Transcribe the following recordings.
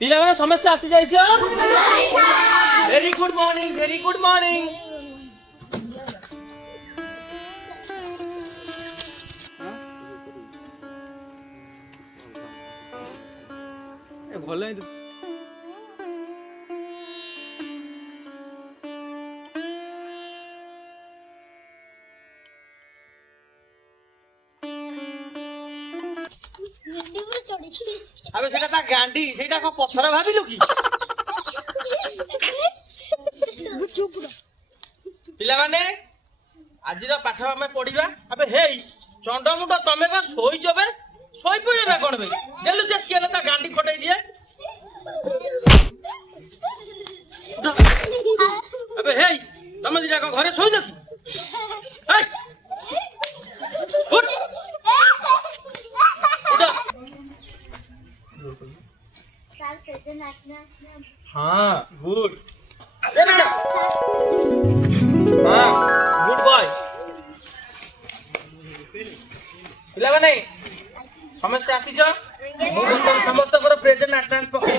पिला समस्त आसी जाइछ very good morning very good morning भले अबे सेटा ता गांडी सेटा को पत्थर भाबिलु की पिला माने आज रो पाठ हमें पढिबा अबे हेई चंडा मुंडा तमे का सोई जबे सोई पड़े ना कोन बे जल्दी से स्केल ता गांडी फटाई दिए अबे हेई तमे दिला को घरे सोई न हे उठ हाँ गुड हाँ गुड बॉय पिला माने समस्त आसीछ समस्त प्रेजेंट अटेंडेंस पकड़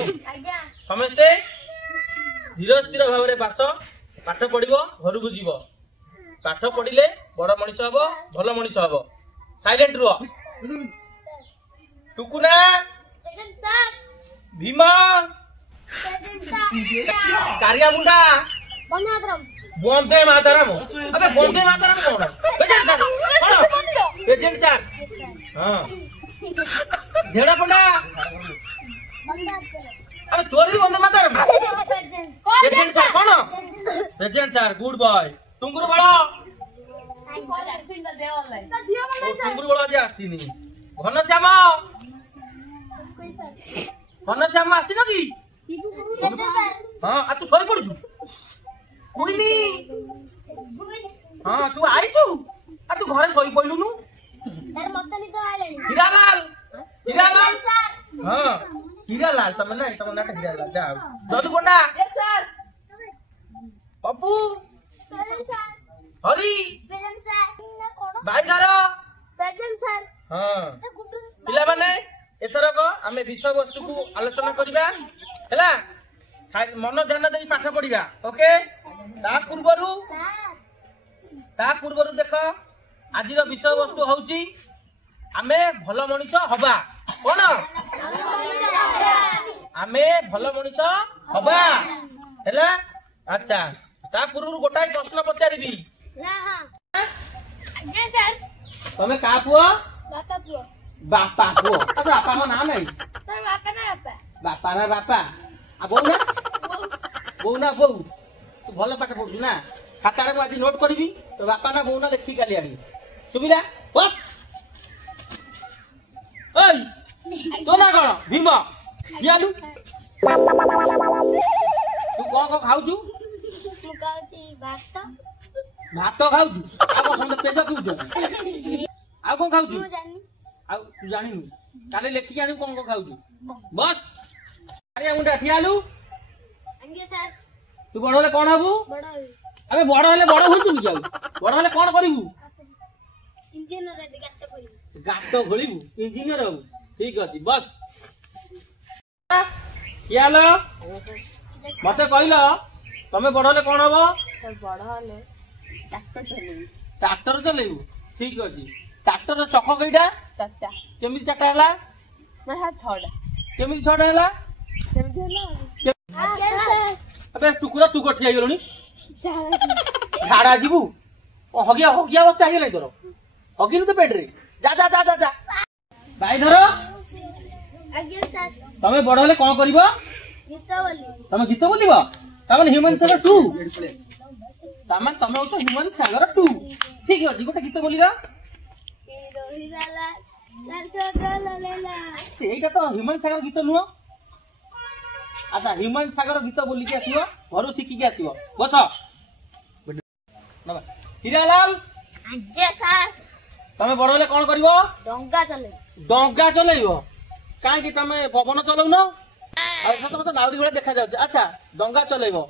समस्ते धीर स्थिर भाव में बास पाठ पढ़िबो घर को जीव पाठ पढ़िले बड़ मनीष हबो भल मनीष हबो साइलेंट रुह टुकुना भीमा कारिया मुंडा वंदे मातरम अबे वंदे मातरम कौन प्रेजेंट सर हां धेड़ा पंडा अबे तोरी वंदे मातरम प्रेजेंट सर कौन प्रेजेंट सर गुड बॉय टुंगुरु बड़ा टुंगुरु बड़ा जे आसीनी घनश्याम घनश्याम आसीन कि हाँ तू सही पड़ू कोई हाँ तू आईचु तू घरे सही पड़लुनु हीरालाल हीरालाल हाँ हीरालाल तम ना हीरालाल जा ददु पंडा पप्पू हरी भाई घर हाँ पिला माने एथरक आमे विषय वस्तु को आलोचना करिबा हैला मन ध्यान दे पाठ पढ़िबा ओके ता पूर्वरु देख आज विषय वस्तु होउची आमे भल मनीष हबा कोन आमे भल मनीष हबा हैला अच्छा ता पूर्वरु गोटाई प्रश्न पचारिबी आज्ञा सर तमे का पुओ बापा पुओ बापा पुओ तो बापा को नाम नहीं सर बापा ना बापा ना बापा आ बौ ना बौ तू भल पाठ पढ़ु ना खाता रे आज नोट करबी तो बापा ना बौ ना लिखि काली आनी सुबिला बस ओई तो ना कोन भीम यालू तू को खाउछु मु खाउची भात भात खाउछु आ को संग पेज पिउछु आ को खाउछु मु जानी आ तू जानिनु काले लेखि आनी कोन को खाउछु बस अरे मुंडा ठियालू आज्ञा सर तू बड़ होले कोन हबु बड़ा अबे बड़ होले बड़ होइछु कि जाऊ बड़ होले कोन करिवु इंजीनियर रे गात करिवु गात खोलिवु इंजीनियर हबु ठीक अछि बस कियालो मते कहिलो तमे बड़ होले कोन हबो सर बड़ा होले ट्रैक्टर चलेबु ठीक अछि ट्रैक्टर चक कईटा चाचा केमिति चाटा हला मैं छड़ा केमिति छटा हला सेमती होला आज्ञा सर अबे टुकुरा तू कठी आइलोनी झाड़ा झाड़ा जीवु ओ हगिया हगिया अवस्था आगे नै तोर हगिनु तो पेट रे जा जा जा जा जा भाई धरो तमे बड़ हेले कौन करिवो तमे गीत बोलिव तमे ह्यूमन सागर 2 तमे तमे होतो ह्यूमन सागर 2 ठीक है गोटे गीत बोलिगा सेटा तो ह्यूमन सागर गीत नुह अच्छा ह्यूमन सागर गीत बोली के आसीबो घरु सिखी के आसीबो बस हीरालाल आज्ञा सर तमे बड़ हेले कौन करिवो डंगा चलेइबो काहे तमे पवन चलौ न अच्छा तो नाउरी बेले देखा जाउछ अच्छा डंगा चलेइबो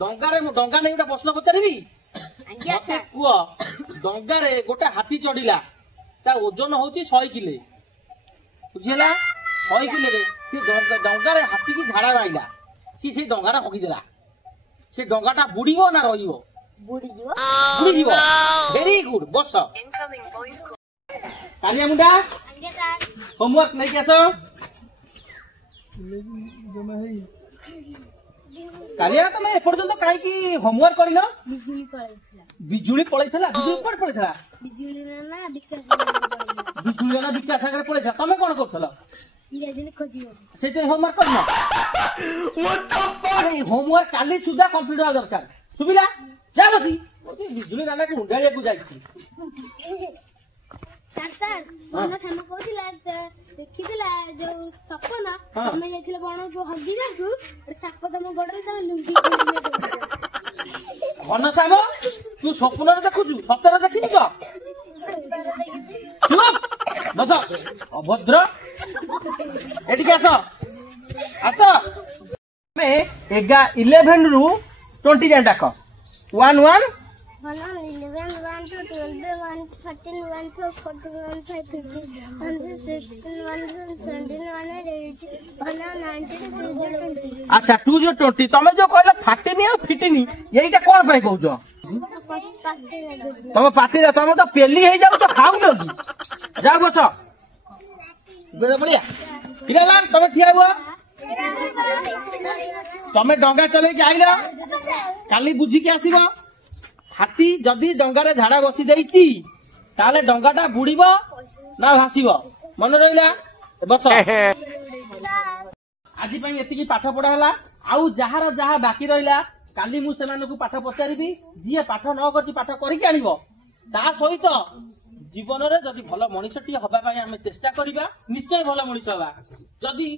डंगा नै गोटे प्रश्न पचारिबी आज्ञा सर कुआ डंगा रे गोटे हाथी चढ़िला ता ओजन होची 100 किलो बुझिला 100 किलो रे से डंगा रे हाथी की झाड़ा बाइला से डंगा रा हकी देला से डंगाटा बुडीबो ना रहिबो बुडी जीवो वेरी गुड बस कालिया मुंडा आज्ञा सर होमवर्क नै के आसो कालिया तमे एपर्यंत काई की होमवर्क करिनो बिजुली पळैथला बिजुली कोड पळैथला बिजुली ना विकास सागर पळैथला तमे कोन करथला सेते होमवर्क करनो what the fuck homework Kali Sudha complete होआ दरकार सुबिला जा बसी बिजुली नाना के उंडालिया को जाईथि सर मन खाना कहथिला देखिदिला जो सपना हमें लेथिले बण जो हगिबा को साप तम गोडरे तम लुंगी घन साम तू स्वप्न देखुछु सତରେ देखिनी तो चुप बस अभद्र एटी के आस आस मैं 11 रु 20 जाए डाक 1 1 1 11 1 2 12 1 13 1 4 14 1 5 15 1 16 1 17 1 18 19 अच्छा 2020 तमे जो कहला फाटिनी आ फिटिनी एईटा कोन भाई कहउछो तमे पार्टी रे तमे तो पेली हे जाउ तो खाउ न की जा बस बेला बढ़िया हिरालाल तमे ठिया हुआ तमे डंगा चले के आइला काली बुझी के आसीबो हाथी जदी डंगा रे झाड़ा बसी जाईची ताले डंगाटा बुडीबो ना भासीबो मन रहिला बस आदि पई एतिकी पाठ पढा हला आउ जहार जहा बाकी रहिला काली मु सेमानकु पाठ पचारिबी जिए पाठ न करती पाठ करी के आनिबो ता सहित जीवन रे जदी भलो मनुष्यटी हबा पई हमें चेष्टा करिबा निश्चय भलो मनुष्य हबा जदी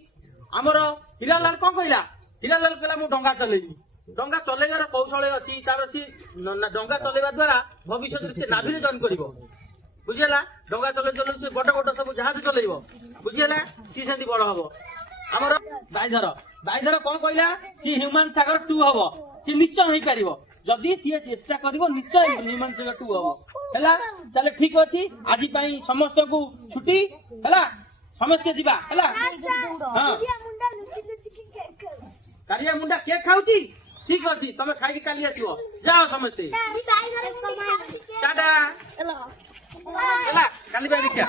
हमर हीरालाल कोन कहिला हीरालाल कहला मु डंगा चलेबी डंगा चलेबार कौशल अछि तार सी डंगा चलेबा द्वारा भविष्य से नाभिले जन करिवो बुझियला डंगा चले चले से बड़ बड़ सब जहाज चलेइबो बुझियला सी सेंदी बड़ हबो हमर बाइधर कोन कहिला सी ह्यूमन सागर 2 हबो सी निश्चय होई परिवो जदी सी चेष्टा करिवो निश्चय ह्यूमन सागर 2 हबो हला चले ठीक अछि आजि पई समस्त को छुट्टी हला समस्त के जीवा हला हां कालिया मुंडा केक खाउची ठीक अछि तमे खाइ के काली आसीबो जाओ समस्त टाटा हला काली बाई देखिया